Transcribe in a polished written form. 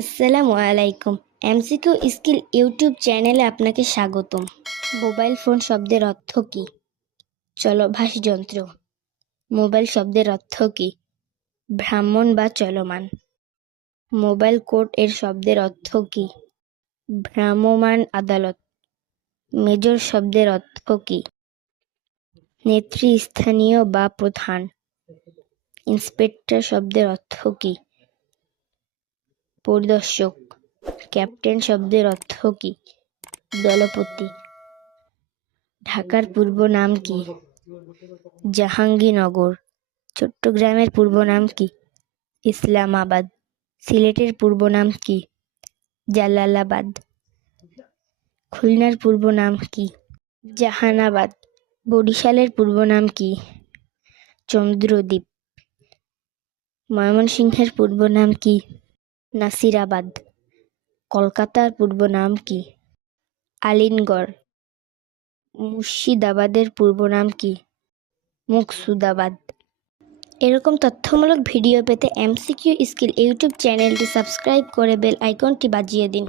আসসালামু আলাইকুম। MCQ skill YouTube চ্যানেলে আপনাকে স্বাগতম। মোবাইল ফোন শব্দের অর্থ কী? চলভাস যন্ত্র। মোবাইল শব্দের অর্থ কী? ভ্রাম্যমাণ বা চলমান। মোবাইল কোর্ট এর শব্দের অর্থ কী? ভ্রাম্যমাণ আদালত। মেজর শব্দের অর্থ কী? নেতৃস্থানীয় বা প্রধান। ইন্সপেক্টর শব্দের অর্থ কী? পরিদর্শক। ক্যাপ্টেন শব্দের অর্থ কী? দলপতি। ঢাকার পূর্ব নাম কি? জাহাঙ্গীরনগর। চট্টগ্রামের পূর্ব নাম কি? ইসলামাবাদ। সিলেটের পূর্ব নাম কি? জালালাবাদ। খুলনার পূর্ব নাম কি? জাহানাবাদ। বরিশালের পূর্ব নাম কি? চন্দ্রদ্বীপ। ময়মনসিংহের পূর্ব নাম কি? নাসিরাবাদ। কলকাতার পূর্ব নাম কি? আলিনগড়। মুর্শিদাবাদের পূর্ব নাম কি? মুকসুদাবাদ। এরকম তথ্যমূলক ভিডিও পেতে এমসিকিউ স্কিল ইউটিউব চ্যানেলটি সাবস্ক্রাইব করে বেল আইকনটি বাজিয়ে দিন।